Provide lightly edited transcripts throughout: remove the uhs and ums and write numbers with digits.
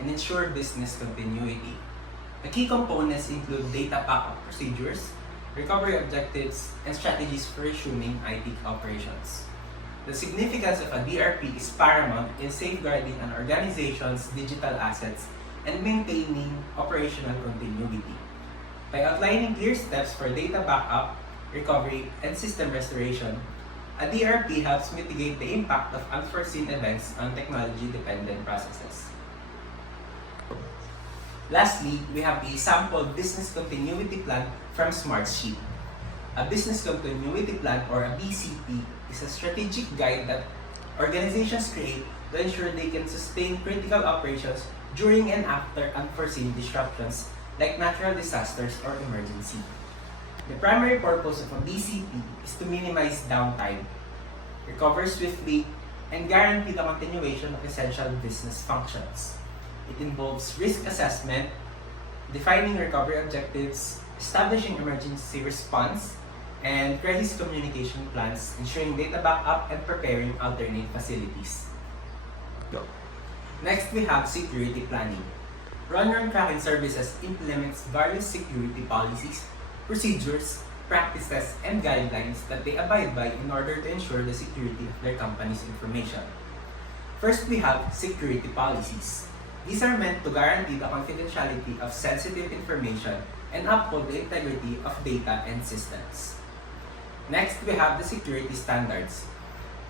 and ensure business continuity. The key components include data backup procedures, recovery objectives, and strategies for resuming IT operations. The significance of a DRP is paramount in safeguarding an organization's digital assets and maintaining operational continuity. By outlining clear steps for data backup, recovery, and system restoration, a DRP helps mitigate the impact of unforeseen events on technology-dependent processes. Lastly, we have a sample business continuity plan from Smartsheet. A business continuity plan, or a BCP, is a strategic guide that organizations create to ensure they can sustain critical operations during and after unforeseen disruptions like natural disasters or emergency. The primary purpose of a BCP is to minimize downtime, recover swiftly, and guarantee the continuation of essential business functions. It involves risk assessment, defining recovery objectives, establishing emergency response, and crisis communication plans, ensuring data backup, and preparing alternate facilities. Next, we have security planning. Run Tracking Services implements various security policies, procedures, practices, and guidelines that they abide by in order to ensure the security of their company's information. First, we have security policies. These are meant to guarantee the confidentiality of sensitive information and uphold the integrity of data and systems. Next, we have the security standards.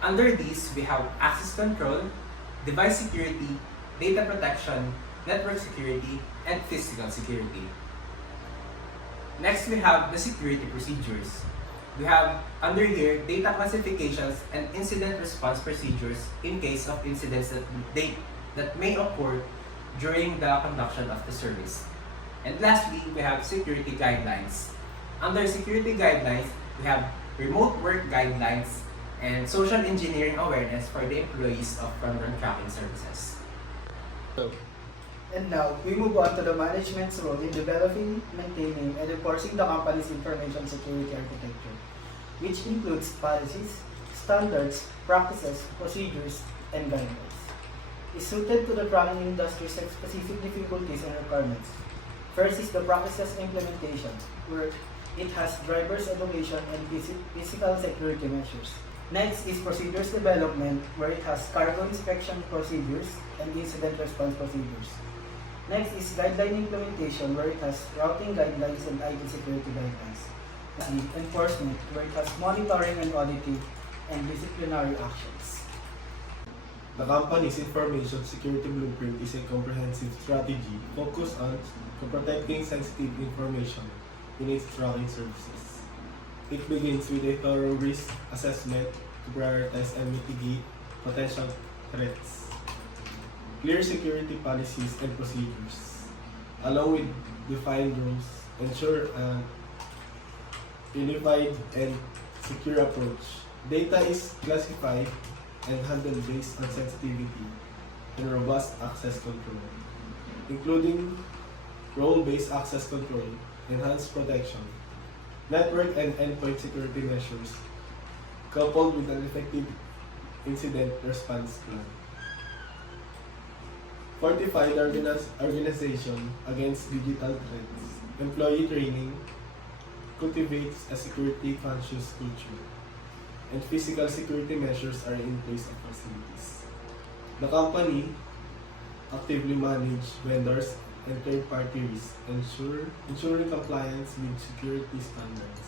Under these, we have access control, device security, data protection, network security, and physical security. Next, we have the security procedures. We have under here data classifications and incident response procedures in case of incidents that may occur during the conduction of the service. And lastly, we have security guidelines. Under security guidelines, we have remote work guidelines and social engineering awareness for the employees of Run Tracking Services. And now, we move on to the management's role in developing, maintaining, and enforcing the company's information security architecture, which includes policies, standards, practices, procedures, and guidelines. Is suited to the tracking industry's specific difficulties and requirements. First is the practices implementation, where it has drivers education and physical security measures. Next is procedures development, where it has cargo inspection procedures and incident response procedures. Next is guideline implementation, where it has routing guidelines and IT security guidelines. And enforcement, where it has monitoring and auditing and disciplinary actions. The company's information security blueprint is a comprehensive strategy focused on protecting sensitive information in its tracking services. It begins with a thorough risk assessment to prioritize and mitigate potential threats. Clear security policies and procedures, along with defined rules, ensure a unified and secure approach. Data is classified and handled based on sensitivity and robust access control, including role-based access control, enhanced protection, network and endpoint security measures, coupled with an effective incident response plan. Fortified organization against digital threats. Employee training cultivates a security-conscious culture, and physical security measures are in place at facilities. The company actively manages vendors and third-party risks, ensuring compliance with security standards.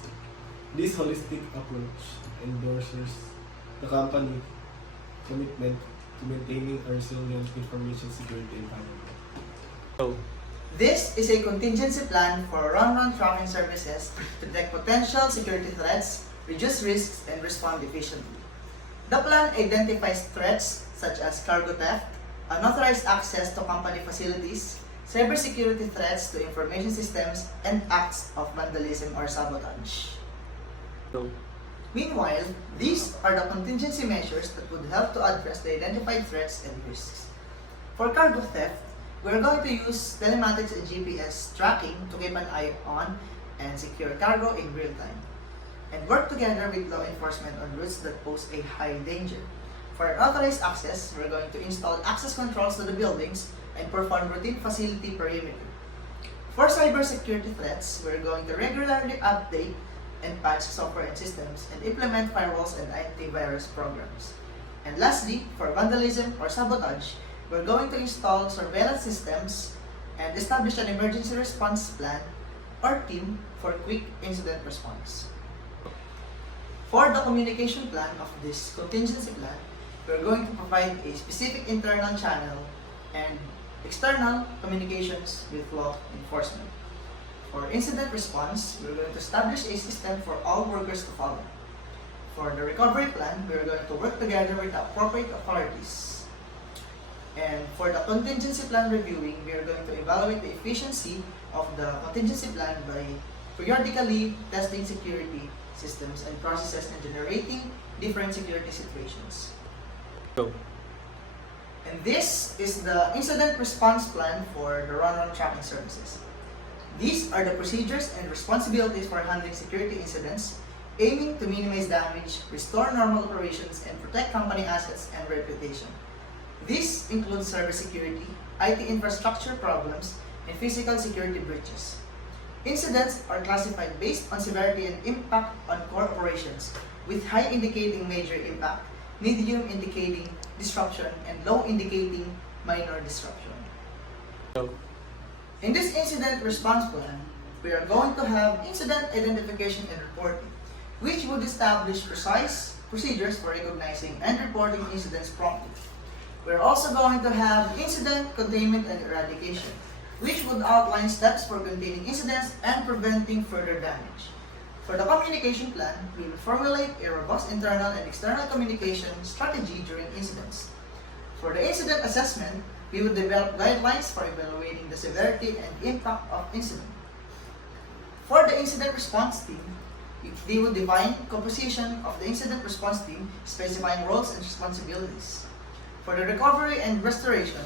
This holistic approach endorses the company's commitment to maintaining a resilient information security environment. This is a contingency plan for Run Tracking Services to detect potential security threats, reduce risks, and respond efficiently. The plan identifies threats such as cargo theft, unauthorized access to company facilities, cybersecurity threats to information systems, and acts of vandalism or sabotage. Meanwhile, these are the contingency measures that would help to address the identified threats and risks. For cargo theft, we're going to use telematics and GPS tracking to keep an eye on and secure cargo in real time, and work together with law enforcement on routes that pose a high danger. For unauthorized access, we're going to install access controls to the buildings and perform routine facility perimeter. For cybersecurity threats, we're going to regularly update and patch software and systems and implement firewalls and antivirus programs. And lastly, for vandalism or sabotage, we're going to install surveillance systems and establish an emergency response plan or team for quick incident response. For the communication plan of this contingency plan, we're going to provide a specific internal channel and external communications with law enforcement. For incident response, we're going to establish a system for all workers to follow. For the recovery plan, we're going to work together with the appropriate authorities. And for the contingency plan reviewing, we are going to evaluate the efficiency of the contingency plan by periodically testing security systems and processes and generating different security situations. And this is the incident response plan for the run-on tracking services. These are the procedures and responsibilities for handling security incidents, aiming to minimize damage, restore normal operations, and protect company assets and reputation. This includes cybersecurity, IT infrastructure problems, and physical security breaches. Incidents are classified based on severity and impact on core operations, with high indicating major impact, medium indicating disruption, and low indicating minor disruption. In this incident response plan, we are going to have incident identification and reporting, which would establish precise procedures for recognizing and reporting incidents promptly. We're also going to have incident containment and eradication, which would outline steps for containing incidents and preventing further damage. For the communication plan, we will formulate a robust internal and external communication strategy during incidents. For the incident assessment, we will develop guidelines for evaluating the severity and impact of incident. For the incident response team, we will define composition of the incident response team, specifying roles and responsibilities. For the recovery and restoration,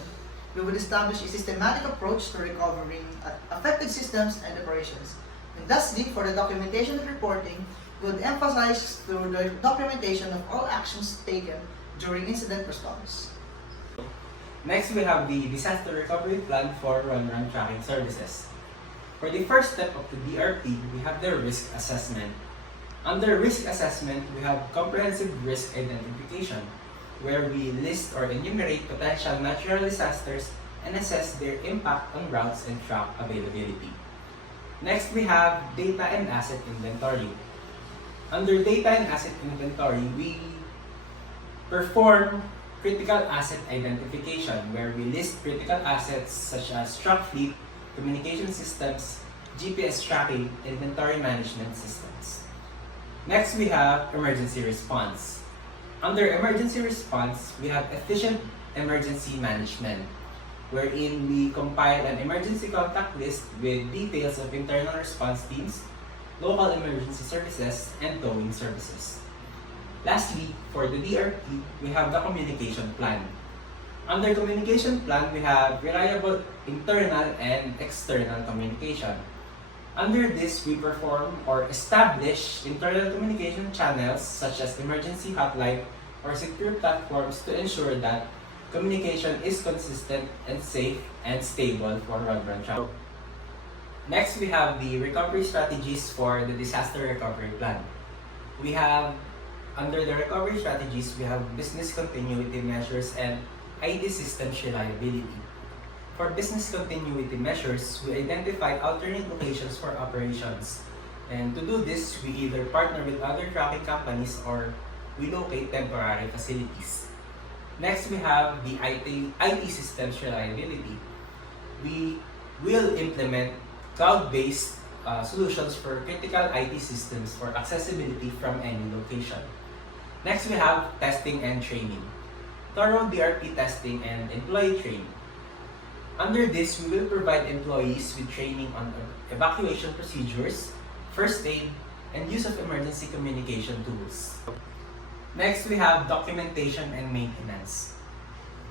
we will establish a systematic approach to recovering affected systems and operations. And lastly, for the documentation and reporting, we would emphasize through the documentation of all actions taken during incident response. Next, we have the disaster recovery plan for run-run tracking services. For the first step of the DRP, we have the risk assessment. Under risk assessment, we have comprehensive risk identification, where we list or enumerate potential natural disasters and assess their impact on routes and track availability. Next, we have data and asset inventory. Under data and asset inventory, we perform critical asset identification, where we list critical assets such as truck fleet, communication systems, GPS tracking, inventory management systems. Next, we have emergency response. Under emergency response, we have efficient emergency management, wherein we compile an emergency contact list with details of internal response teams, local emergency services, and towing services. Lastly, for the DRP, we have the communication plan. Under communication plan, we have reliable internal and external communication. Under this, we perform or establish internal communication channels such as emergency hotline or secure platforms to ensure that communication is consistent and safe and stable for run-run travel. Next, we have the recovery strategies for the disaster recovery plan. We have, under the recovery strategies, we have business continuity measures and IT systems reliability. For business continuity measures, we identify alternate locations for operations. And to do this, we either partner with other tracking companies or we locate temporary facilities. Next, we have the IT systems reliability. We will implement cloud-based solutions for critical IT systems for accessibility from any location. Next, we have testing and training. Thorough DRP testing and employee training. Under this, we will provide employees with training on evacuation procedures, first aid, and use of emergency communication tools. Next, we have documentation and maintenance.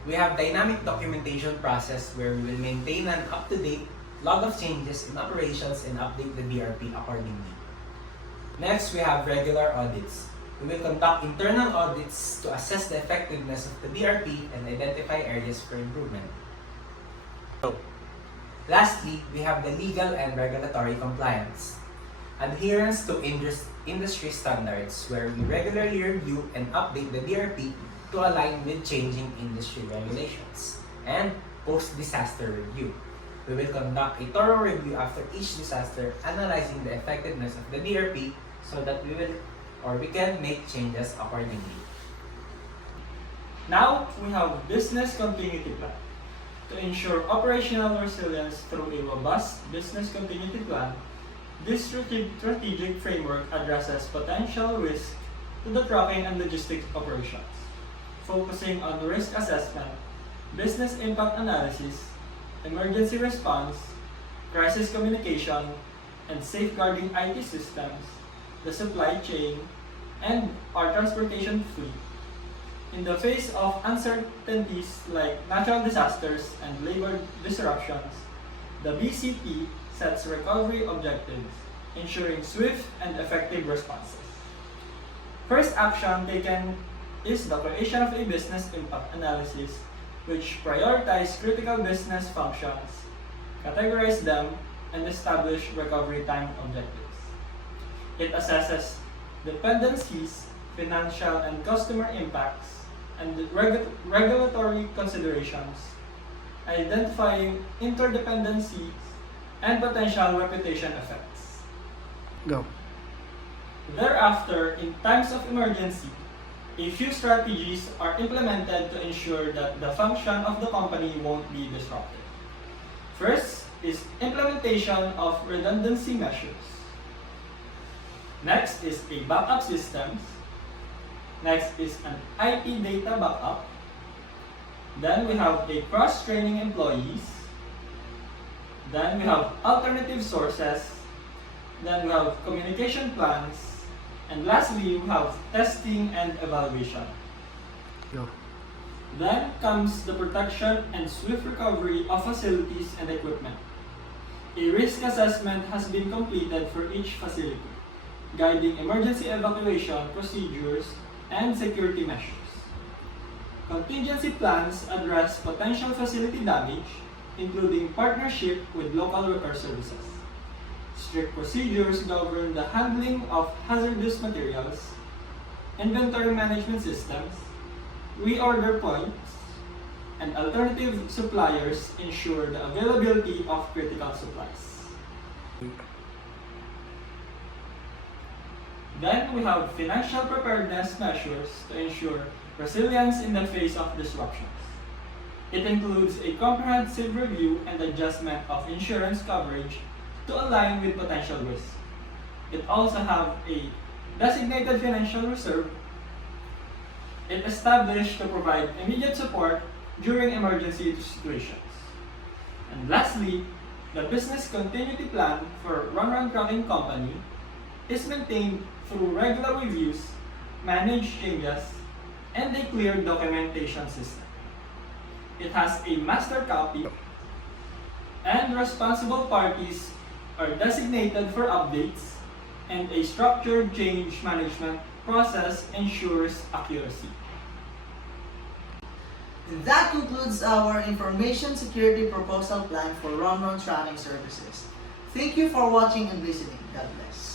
We have dynamic documentation process where we will maintain an up-to-date log of changes in operations and update the DRP accordingly. Next, we have regular audits. We will conduct internal audits to assess the effectiveness of the DRP and identify areas for improvement. Lastly, we have the legal and regulatory compliance. Adherence to industry standards, where we regularly review and update the DRP to align with changing industry regulations. And post-disaster review. We will conduct a thorough review after each disaster, analyzing the effectiveness of the DRP so that we can make changes accordingly. Now, we have business continuity plan. To ensure operational resilience through a robust business continuity plan, this strategic framework addresses potential risk to the trucking and logistics operations, focusing on risk assessment, business impact analysis, emergency response, crisis communication, and safeguarding IT systems, the supply chain, and our transportation fleet. In the face of uncertainties like natural disasters and labor disruptions, the BCP sets recovery objectives, ensuring swift and effective responses. First action taken is the creation of a business impact analysis, which prioritizes critical business functions, categorize them, and establish recovery time objectives. It assesses dependencies, financial and customer impacts, and regulatory considerations, identifying interdependencies and potential reputation effects. Go. Thereafter, in times of emergency, a few strategies are implemented to ensure that the function of the company won't be disrupted. First is implementation of redundancy measures. Next is a backup systems. Next is an IP data backup. Then we have a cross-training employees. Then we have alternative sources. Then we have communication plans. And lastly, we have testing and evaluation. Go. Then comes the protection and swift recovery of facilities and equipment. A risk assessment has been completed for each facility, guiding emergency evacuation procedures and security measures. Contingency plans address potential facility damage, including partnership with local repair services. Strict procedures govern the handling of hazardous materials, inventory management systems, reorder points, and alternative suppliers ensure the availability of critical supplies. Then we have financial preparedness measures to ensure resilience in the face of disruptions. It includes a comprehensive review and adjustment of insurance coverage to align with potential risks. It also has a designated financial reserve. It established to provide immediate support during emergency situations. And lastly, the business continuity plan for Run Trucking Company is maintained through regular reviews, managed changes, and a clear documentation system. It has a master copy, and responsible parties are designated for updates, and a structured change management process ensures accuracy. That concludes our information security proposal plan for Run Trucking Services. Thank you for watching and listening. God bless.